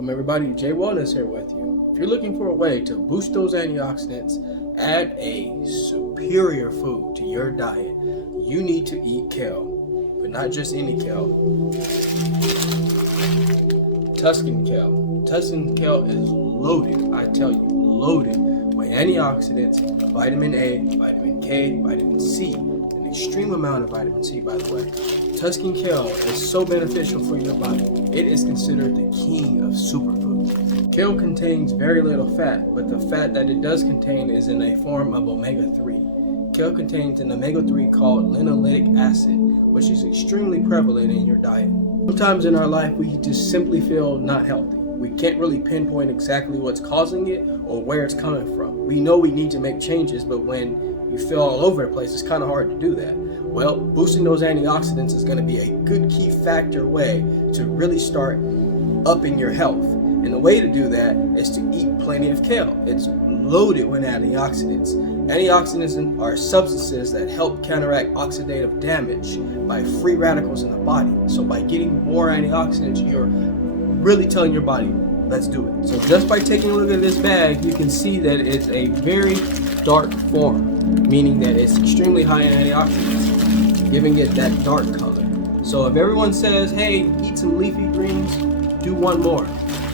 Welcome everybody, Jaye Wellness here with you. If you're looking for a way to boost those antioxidants, add a superior food to your diet, you need to eat kale, but not just any kale. Tuscan kale. Tuscan kale is loaded, I tell you, loaded with antioxidants, vitamin A, vitamin K, vitamin C, an extreme amount of vitamin C, by the way. Tuscan kale is so beneficial for your body. It is considered the king of superfoods. Kale contains very little fat, but the fat that it does contain is in a form of omega-3. Kale contains an omega-3 called linoleic acid, which is extremely prevalent in your diet. Sometimes in our life, we just simply feel not healthy. We can't really pinpoint exactly what's causing it or where it's coming from. We know we need to make changes, but when you feel all over the place, it's kind of hard to do that. Well, boosting those antioxidants is going to be a good key factor way to really start upping your health. And the way to do that is to eat plenty of kale. It's loaded with antioxidants. Antioxidants are substances that help counteract oxidative damage by free radicals in the body. So by getting more antioxidants, you're really telling your body, let's do it. So just by taking a look at this bag, you can see that it's a very dark form, meaning that it's extremely high in antioxidants, giving it that dark color. So if everyone says, hey, eat some leafy greens, do one more.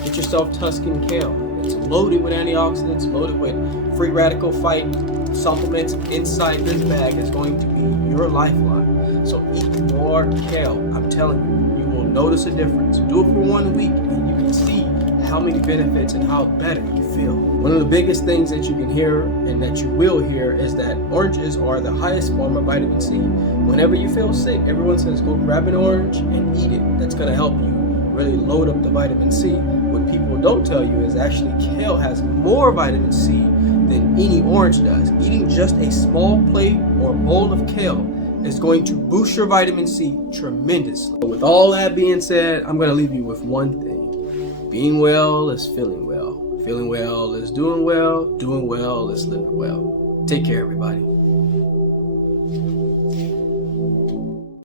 Get yourself Tuscan kale. It's loaded with antioxidants, loaded with free radical fight supplements. Inside this bag is going to be your lifeline. So eat more kale. I'm telling you, you will notice a difference. Do it for 1 week and you can see how many benefits and how better you feel. One of the biggest things that you can hear and that you will hear is that oranges are the highest form of vitamin C. Whenever you feel sick, everyone says go grab an orange and eat it. That's going to help you really load up the vitamin C. What people don't tell you is actually kale has more vitamin C than any orange does. Eating just a small plate or bowl of kale is going to boost your vitamin C tremendously. With all that being said, I'm going to leave you with one thing. Being well is feeling well. Feeling well is doing well. Doing well is living well. Take care, everybody.